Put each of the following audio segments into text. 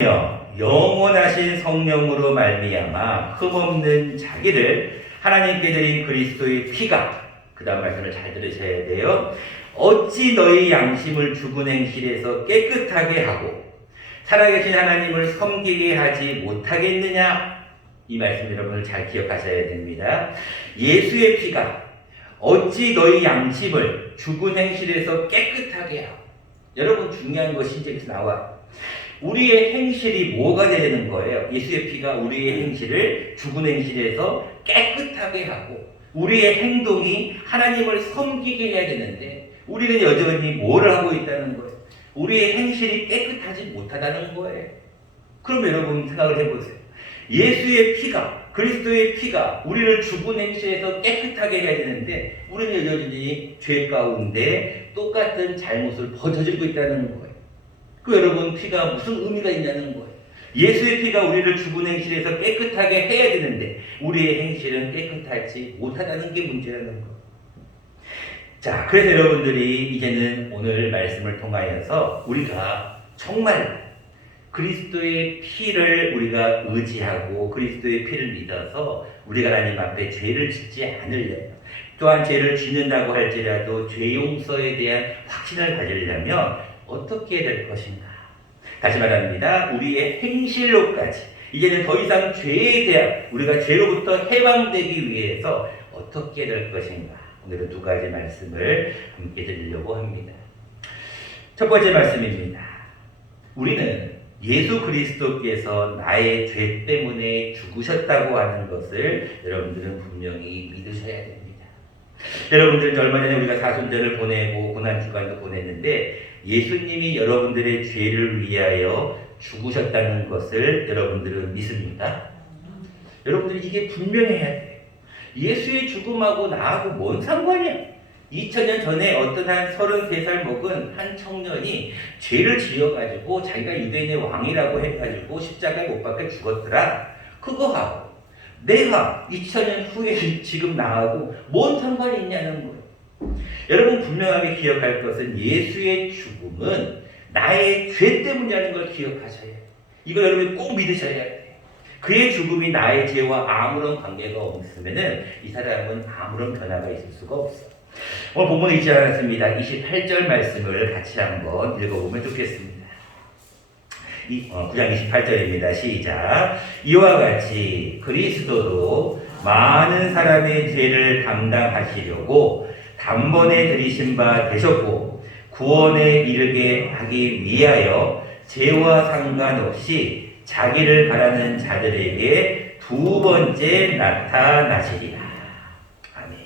영원하신 성령으로 말미암아 흠없는 자기를 하나님께 드린 그리스도의 피가, 그 다음 말씀을 잘 들으셔야 돼요. 어찌 너희 양심을 죽은 행실에서 깨끗하게 하고 살아계신 하나님을 섬기게 하지 못하겠느냐. 이 말씀 여러분들 잘 기억하셔야 됩니다. 예수의 피가 어찌 너희 양심을 죽은 행실에서 깨끗하게 하고. 여러분, 중요한 것이 이제 여기서 나와요. 우리의 행실이 뭐가 되는 거예요? 예수의 피가 우리의 행실을 죽은 행실에서 깨끗하게 하고 우리의 행동이 하나님을 섬기게 해야 되는데 우리는 여전히 뭐를 하고 있다는 거예요? 우리의 행실이 깨끗하지 못하다는 거예요. 그럼 여러분 생각을 해보세요. 예수의 피가, 그리스도의 피가 우리를 죽은 행실에서 깨끗하게 해야 되는데 우리는 여전히 죄 가운데 똑같은 잘못을 저지르고 있다는 거예요. 그 여러분, 피가 무슨 의미가 있냐는 거예요. 예수의 피가 우리를 죽은 행실에서 깨끗하게 해야 되는데 우리의 행실은 깨끗하지 못하다는 게 문제라는 거예요. 자, 그래서 여러분들이 이제는 오늘 말씀을 통하여서 우리가 정말 그리스도의 피를 우리가 의지하고 그리스도의 피를 믿어서 우리가 하나님 앞에 죄를 짓지 않으려면, 또한 죄를 짓는다고 할지라도 죄 용서에 대한 확신을 가지려면 어떻게 될 것인가? 다시 말합니다. 우리의 행실로까지 이제는 더 이상 죄에 대한, 우리가 죄로부터 해방되기 위해서 어떻게 될 것인가? 오늘은 두 가지 말씀을 함께 드리려고 합니다. 첫 번째 말씀입니다. 우리는 예수 그리스도께서 나의 죄 때문에 죽으셨다고 하는 것을 여러분들은 분명히 믿으셔야 됩니다. 여러분들은 얼마 전에 우리가 사순절을 보내고 고난주간도 보냈는데 예수님이 여러분들의 죄를 위하여 죽으셨다는 것을 여러분들은 믿습니까? 여러분들이 이게 분명해야 돼요. 예수의 죽음하고 나하고 뭔 상관이야? 2000년 전에 어떤 한 33살 먹은 한 청년이 죄를 지어가지고 자기가 유대인의 왕이라고 해가지고 십자가에 못 박혀 죽었더라. 그거하고 내가 2000년 후에 지금 나하고 뭔 상관이 있냐는 거예요. 여러분, 분명하게 기억할 것은 예수의 죽음은 나의 죄 때문이라는 걸 기억하셔야 해요. 이걸 여러분이 꼭 믿으셔야 돼요. 그의 죽음이 나의 죄와 아무런 관계가 없으면은 이 사람은 아무런 변화가 있을 수가 없어요. 오늘 본문에 있지 않았습니다. 28절 말씀을 같이 한번 읽어보면 좋겠습니다. 9장 28절입니다. 시작. 이와 같이 그리스도도 많은 사람의 죄를 담당하시려고 단번에 들이신 바 되셨고 구원에 이르게 하기 위하여 죄와 상관없이 자기를 바라는 자들에게 두 번째 나타나시리라. 아멘.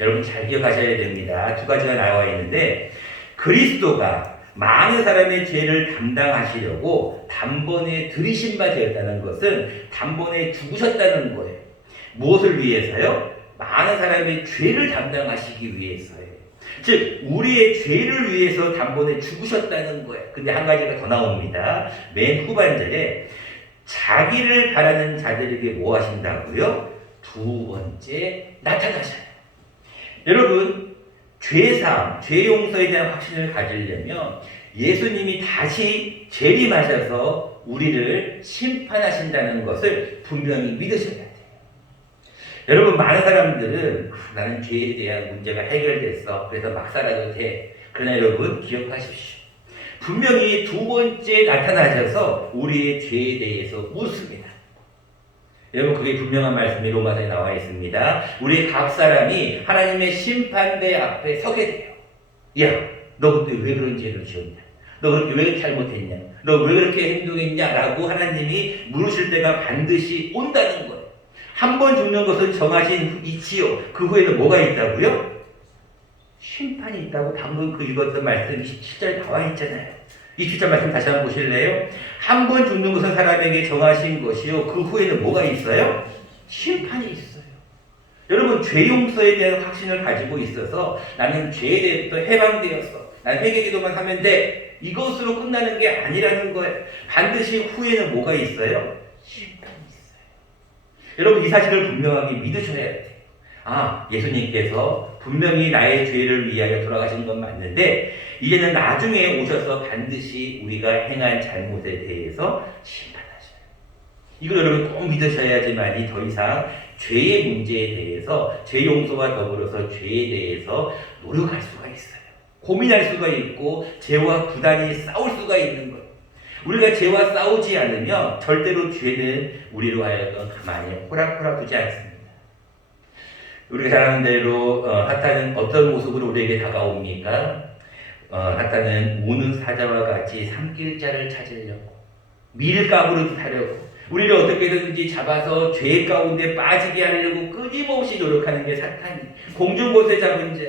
여러분 잘 기억하셔야 됩니다. 두 가지가 나와 있는데 그리스도가 많은 사람의 죄를 담당하시려고 단번에 들이신 바 되었다는 것은 단번에 죽으셨다는 거예요. 무엇을 위해서요? 많은 사람의 죄를 담당하시기 위해서예요. 즉 우리의 죄를 위해서 단번에 죽으셨다는 거예요. 근데 한 가지가 더 나옵니다. 맨 후반절에 자기를 바라는 자들에게 뭐 하신다고요? 두 번째 나타나셔요. 여러분, 죄사함, 죄 용서에 대한 확신을 가지려면 예수님이 다시 재림하셔서 우리를 심판하신다는 것을 분명히 믿으셔야 돼요. 여러분, 많은 사람들은 나는 죄에 대한 문제가 해결됐어, 그래서 막 살아도 돼. 그러나 여러분 기억하십시오. 분명히 두 번째 나타나셔서 우리의 죄에 대해서 묻습니다. 여러분, 그게 분명한 말씀이 로마서에 나와 있습니다. 우리 각 사람이 하나님의 심판대 앞에 서게 돼요. 야, 너 그때 왜 그런 죄를 지었냐? 너 그렇게 왜 잘못했냐? 너 왜 그렇게 행동했냐? 라고 하나님이 물으실 때가 반드시 온다는 거예요. 한 번 죽는 것은 정하신 이치요. 그 후에는 뭐가 있다고요? 심판이 있다고 방금 그 읽었던 말씀 27절에 나와 있잖아요. 27절 말씀 다시 한번 보실래요? 한 번 죽는 것은 사람에게 정하신 것이요. 그 후에는 뭐가 있어요? 심판이 있어요. 여러분, 죄 용서에 대한 확신을 가지고 있어서 나는 죄에 대해서 해방되었어. 난 회개기도만 하면 돼. 이것으로 끝나는 게 아니라는 거예요. 반드시 후에는 뭐가 있어요? 심판이 있어요. 여러분, 이 사실을 분명하게 믿으셔야 돼요. 예수님께서 분명히 나의 죄를 위하여 돌아가신 건 맞는데 이제는 나중에 오셔서 반드시 우리가 행한 잘못에 대해서 심판하셔요. 이걸 여러분 꼭 믿으셔야지만이 더 이상 죄의 문제에 대해서 죄 용서와 더불어서 죄에 대해서 노력할 수가 있어요. 고민할 수가 있고 죄와 부단히 싸울 수가 있는 거예요. 우리가 죄와 싸우지 않으면 절대로 죄는 우리로 하여금 가만히 호락호락 두지 않습니다. 우리가 잘 아는 대로 사탄은 어떤 모습으로 우리에게 다가옵니까? 사탄은 우는 사자와 같이 삼킬 자를 찾으려고 밀가부를 하려고 우리를 어떻게든지 잡아서 죄 가운데 빠지게 하려고 끊임없이 노력하는 게 사탄이 공중곳에 잡은 자.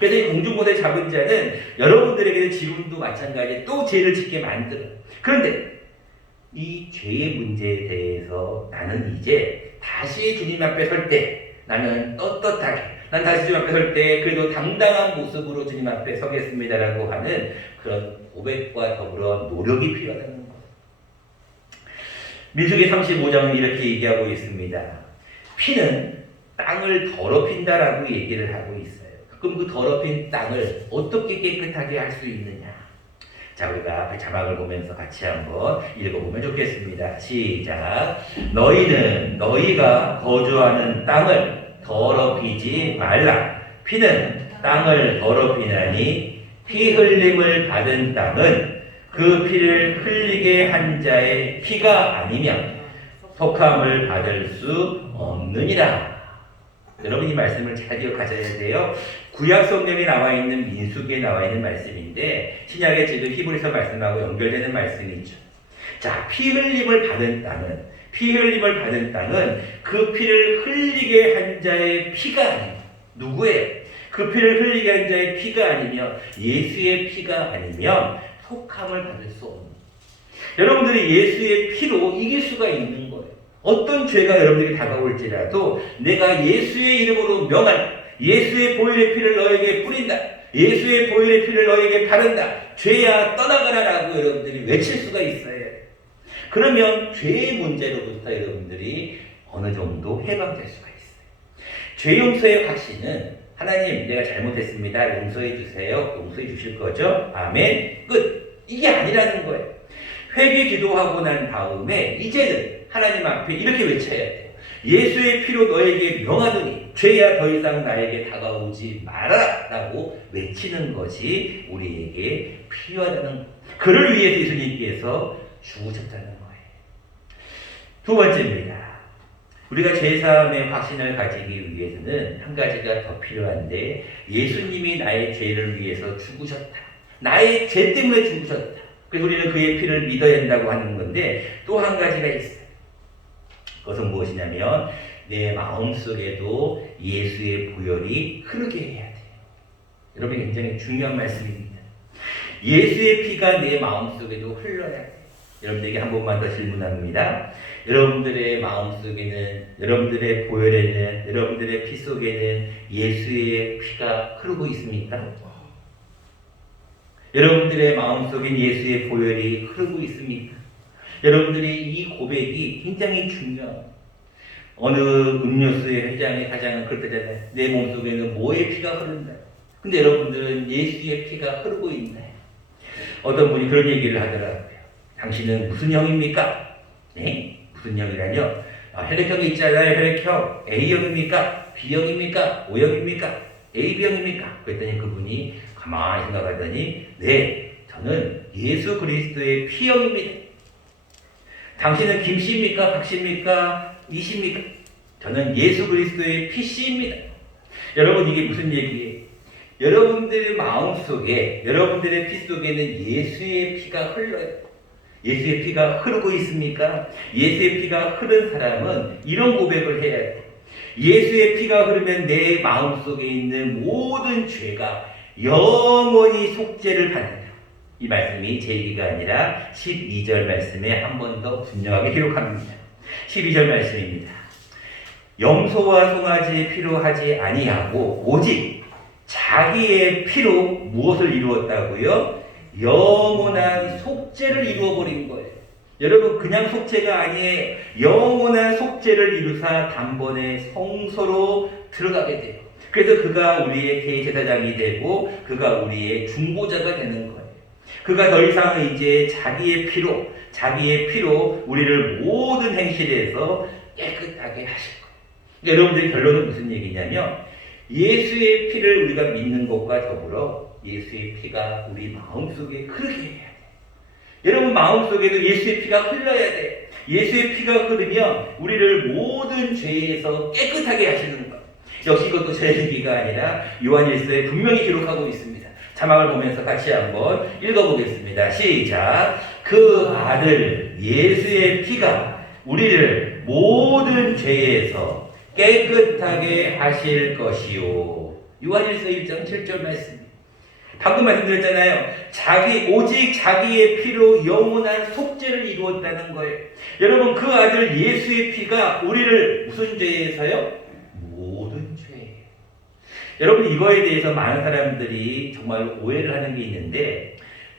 그래서 이 공중곳에 잡은 자는 여러분들에게는 지금도 마찬가지 또 죄를 짓게 만들어요. 그런데 이 죄의 문제에 대해서 나는 이제 다시 주님 앞에 설 때 나는 떳떳하게 난 다시 주님 앞에 설 때 그래도 당당한 모습으로 주님 앞에 서겠습니다라고 하는 그런 고백과 더불어 노력이 필요하다는 거예요. 민수기 35장은 이렇게 얘기하고 있습니다. 피는 땅을 더럽힌다라고 얘기를 하고 있어요. 그럼 그 더럽힌 땅을 어떻게 깨끗하게 할 수 있느냐? 자, 우리가 앞에 자막을 보면서 같이 한번 읽어보면 좋겠습니다. 시작. 너희는 너희가 거주하는 땅을 더럽히지 말라. 피는 땅을 더럽히나니 피 흘림을 받은 땅은 그 피를 흘리게 한 자의 피가 아니면 속함을 받을 수 없느니라. 여러분 이 말씀을 잘 기억하셔야 돼요. 구약 성경에 나와 있는 민수기에 나와 있는 말씀인데 신약에 지금 히브리서 말씀하고 연결되는 말씀이죠. 자, 피 흘림을 받은 땅은 그 피를 흘리게 한 자의 피가 아니면 누구예요? 그 피를 흘리게 한 자의 피가 아니면 예수의 피가 아니면 속함을 받을 수 없는. 여러분들이 예수의 피로 이길 수가 있는 거예요. 어떤 죄가 여러분에게 다가올지라도 내가 예수의 이름으로 명한다. 예수의 보혈의 피를 너에게 뿌린다. 예수의 보혈의 피를 너에게 바른다. 죄야 떠나가라라고 여러분들이 외칠 수가 있어요. 그러면 죄의 문제로부터 여러분들이 어느 정도 해방될 수가 있어요. 죄 용서의 확신은 하나님 내가 잘못했습니다. 용서해 주세요. 용서해 주실 거죠? 아멘. 끝. 이게 아니라는 거예요. 회개 기도하고 난 다음에 이제는 하나님 앞에 이렇게 외쳐야 돼요. 예수의 피로 너에게 명하노니 죄야 더 이상 나에게 다가오지 마라 라고 외치는 것이 우리에게 필요하다는 거예요. 그를 위해서 예수님께서 죽으셨다는 거예요. 두 번째입니다. 우리가 죄사함의 확신을 가지기 위해서는 한 가지가 더 필요한데 예수님이 나의 죄를 위해서 죽으셨다. 나의 죄 때문에 죽으셨다. 그래서 우리는 그의 피를 믿어야 한다고 하는 건데 또 한 가지가 있어요. 그것은 무엇이냐면 내 마음속에도 예수의 보혈이 흐르게 해야 돼요. 여러분 굉장히 중요한 말씀입니다. 예수의 피가 내 마음속에도 흘러야 돼요. 여러분들에게 한 번만 더 질문합니다. 여러분들의 마음속에는 여러분들의 보혈에는 여러분들의 피 속에는 예수의 피가 흐르고 있습니까? 여러분들의 마음속엔 예수의 보혈이 흐르고 있습니까? 여러분들이 이 고백이 굉장히 중요해요. 어느 음료수의 회장의 사장은 그렇다잖아요. 내 몸속에는 뭐의 피가 흐른다. 근데 여러분들은 예수의 피가 흐르고 있나요? 어떤 분이 그런 얘기를 하더라고요. 당신은 무슨 형입니까? 네? 무슨 형이라뇨? 혈액형이 있잖아요. 혈액형. A형입니까? B형입니까? O형입니까? AB형입니까? 그랬더니 그분이 가만히 생각하더니 네, 저는 예수 그리스도의 P형입니다. 당신은 김씨입니까? 박씨입니까? 이씨입니까? 저는 예수 그리스도의 P씨입니다. 여러분 이게 무슨 얘기예요? 여러분들의 마음속에 여러분들의 피 속에는 예수의 피가 흘러요. 예수의 피가 흐르고 있습니까? 예수의 피가 흐른 사람은 이런 고백을 해야 돼요. 예수의 피가 흐르면 내 마음속에 있는 모든 죄가 영원히 속죄를 받는다. 이 말씀이 제 얘기가 아니라 12절 말씀에 한 번 더 분명하게 기록합니다. 12절 말씀입니다. 염소와 송아지의 피로 하지 아니하고 오직 자기의 피로 무엇을 이루었다고요? 영원한 속죄를 이루어버린 거예요. 여러분 그냥 속죄가 아니에요. 영원한 속죄를 이루사 단번에 성소로 들어가게 돼요. 그래서 그가 우리의 대제사장이 되고 그가 우리의 중보자가 되는 거예요. 그가 더 이상 이제 자기의 피로 우리를 모든 행실에서 깨끗하게 하실 거예요. 여러분들의 결론은 무슨 얘기냐면 예수의 피를 우리가 믿는 것과 더불어 예수의 피가 우리 마음속에 흐르게 해야 돼요. 여러분 마음속에도 예수의 피가 흘러야 돼요. 예수의 피가 흐르면 우리를 모든 죄에서 깨끗하게 하시는 거예요. 역시 이것도 제 얘기가 아니라 요한일서에 분명히 기록하고 있습니다. 자막을 보면서 같이 한번 읽어보겠습니다. 시작. 그 아들 예수의 피가 우리를 모든 죄에서 깨끗하게 하실 것이요. 요한일서 1장 7절 말씀. 방금 말씀드렸잖아요. 오직 자기의 피로 영원한 속죄를 이루었다는 거예요. 여러분 그 아들 예수의 피가 우리를 무슨 죄에서요? 모든 죄. 여러분 이거에 대해서 많은 사람들이 정말 오해를 하는 게 있는데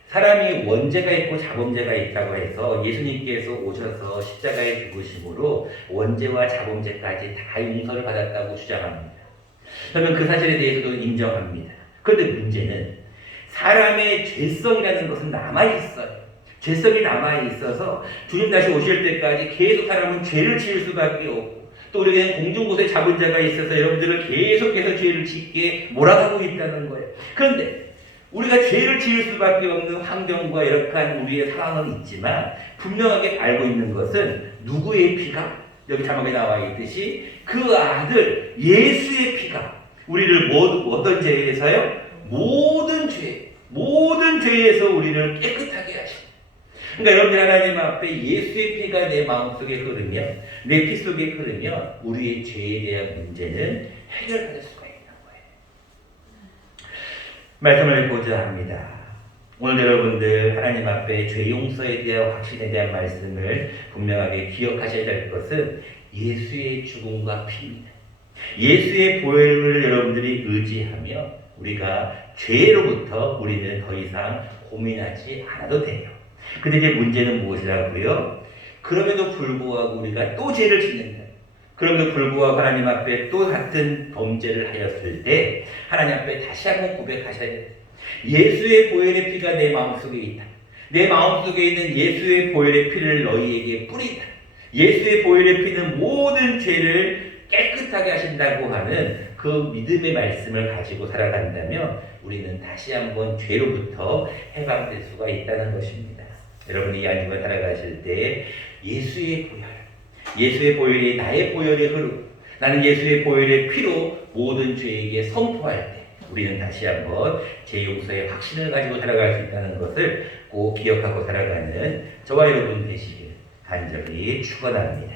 사람이 원죄가 있고 자범죄가 있다고 해서 예수님께서 오셔서 십자가에 죽으심으로 원죄와 자범죄까지 다 용서를 받았다고 주장합니다. 저는 그 사실에 대해서도 인정합니다. 그런데 문제는 사람의 죄성이라는 것은 남아있어요. 죄성이 남아있어서 주님 다시 오실 때까지 계속 사람은 죄를 지을 수밖에 없고 또 우리에게는 공중곳에 잡은 자가 있어서 여러분들을 계속해서 죄를 짓게 몰아가고 있다는 거예요. 그런데 우리가 죄를 지을 수밖에 없는 환경과 이렇게 우리의 상황은 있지만 분명하게 알고 있는 것은 누구의 피가? 여기 자막에 나와 있듯이 그 아들 예수의 피가 우리를 어떤 죄에서요? 모든 죄에서 우리를 깨끗하게 하십니다. 그러니까 여러분들 하나님 앞에 예수의 피가 내 마음속에 흐르면 내 피 속에 흐르면 우리의 죄에 대한 문제는 해결받을 수가 있는 거예요. 말씀을 보자 합니다. 오늘 여러분들 하나님 앞에 죄 용서에 대한 확신에 대한 말씀을 분명하게 기억하셔야 될 것은 예수의 죽음과 피입니다. 예수의 보혈을 여러분들이 의지하며 우리가 죄로부터 우리는 더 이상 고민하지 않아도 돼요. 근데 이제 문제는 무엇이라고요? 그럼에도 불구하고 우리가 또 죄를 짓는다. 그럼에도 불구하고 하나님 앞에 또 같은 범죄를 하였을 때 하나님 앞에 다시 한번 고백하셔야 돼요. 예수의 보혈의 피가 내 마음속에 있다. 내 마음속에 있는 예수의 보혈의 피를 너희에게 뿌린다. 예수의 보혈의 피는 모든 죄를 깨끗하게 하신다고 하는 그 믿음의 말씀을 가지고 살아간다면 우리는 다시 한번 죄로부터 해방될 수가 있다는 것입니다. 여러분이 이 안식을 살아가실 때 예수의 보혈이 나의 보혈에 흐르고 나는 예수의 보혈의 피로 모든 죄에게 선포할 때 우리는 다시 한번 죄 용서의 확신을 가지고 살아갈 수 있다는 것을 꼭 기억하고 살아가는 저와 여러분 되시길 간절히 축원합니다.